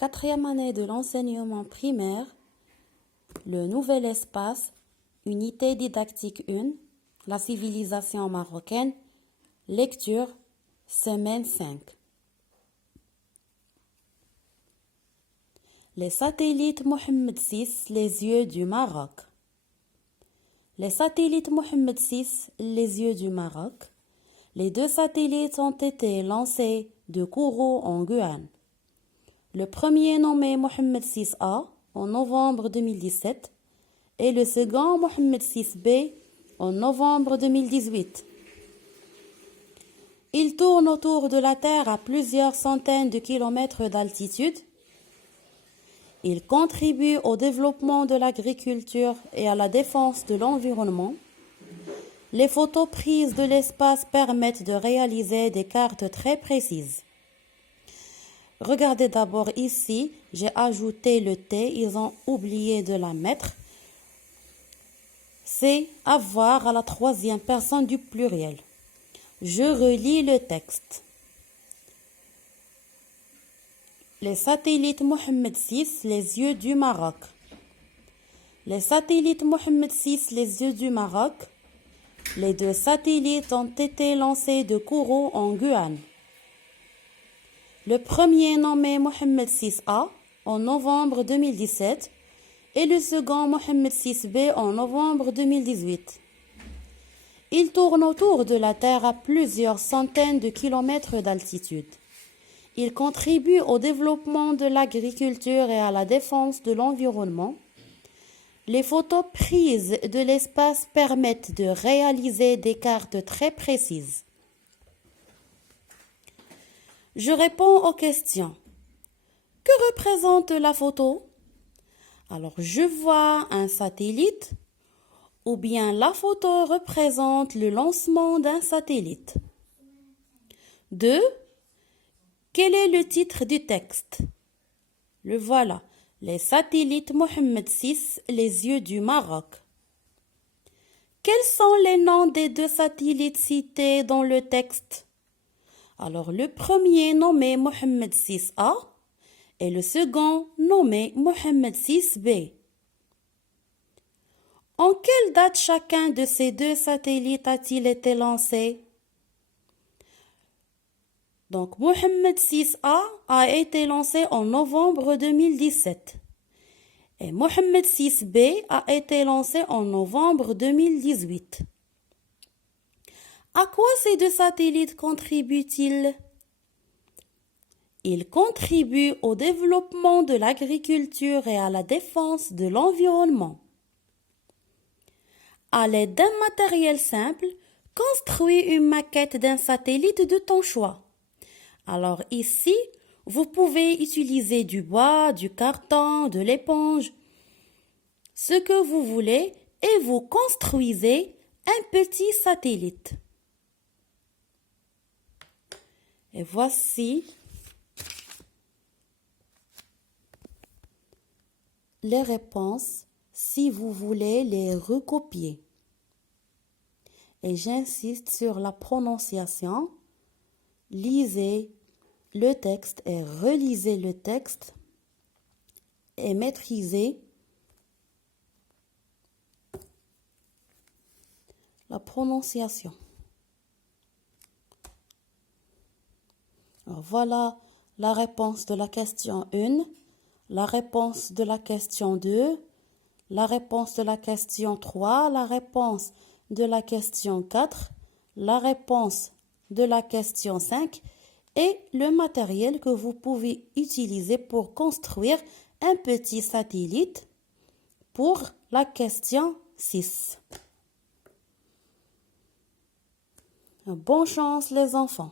Quatrième année de l'enseignement primaire, le nouvel espace, unité didactique 1, la civilisation marocaine, lecture, semaine 5. Les satellites Mohammed VI, les yeux du Maroc. Les satellites Mohammed VI, les yeux du Maroc. Les deux satellites ont été lancés de Kourou en Guyane. Le premier nommé Mohammed VI-A en novembre 2017 et le second Mohammed VI-B en novembre 2018. Ils tournent autour de la Terre à plusieurs centaines de kilomètres d'altitude. Ils contribuent au développement de l'agriculture et à la défense de l'environnement. Les photos prises de l'espace permettent de réaliser des cartes très précises. Regardez d'abord ici, j'ai ajouté le T, ils ont oublié de la mettre. C'est avoir à la troisième personne du pluriel. Je relis le texte. Les satellites Mohammed VI, les yeux du Maroc. Les satellites Mohammed VI, les yeux du Maroc. Les deux satellites ont été lancés de Kourou en Guyane. Le premier nommé Mohammed VI-A en novembre 2017 et le second Mohammed VI-B en novembre 2018. Ils tournent autour de la Terre à plusieurs centaines de kilomètres d'altitude. Ils contribuent au développement de l'agriculture et à la défense de l'environnement. Les photos prises de l'espace permettent de réaliser des cartes très précises. Je réponds aux questions. Que représente la photo? Alors, je vois un satellite ou bien la photo représente le lancement d'un satellite. 2. Quel est le titre du texte? Le voilà. Les satellites Mohammed VI, les yeux du Maroc. Quels sont les noms des deux satellites cités dans le texte? Alors, le premier nommé Mohammed VI-A et le second nommé Mohammed VI-B. En quelle date chacun de ces deux satellites a-t-il été lancé? Donc, Mohammed VI-A a été lancé en novembre 2017 et Mohammed VI-B a été lancé en novembre 2018. À quoi ces deux satellites contribuent-ils? Ils contribuent au développement de l'agriculture et à la défense de l'environnement. À l'aide d'un matériel simple, construis une maquette d'un satellite de ton choix. Alors ici, vous pouvez utiliser du bois, du carton, de l'éponge, ce que vous voulez, et vous construisez un petit satellite. Et voici les réponses si vous voulez les recopier. Et j'insiste sur la prononciation. Lisez le texte et relisez le texte et maîtrisez la prononciation. Alors, voilà la réponse de la question 1, la réponse de la question 2, la réponse de la question 3, la réponse de la question 4, la réponse de la question 5 et le matériel que vous pouvez utiliser pour construire un petit satellite pour la question 6. Bonne chance les enfants!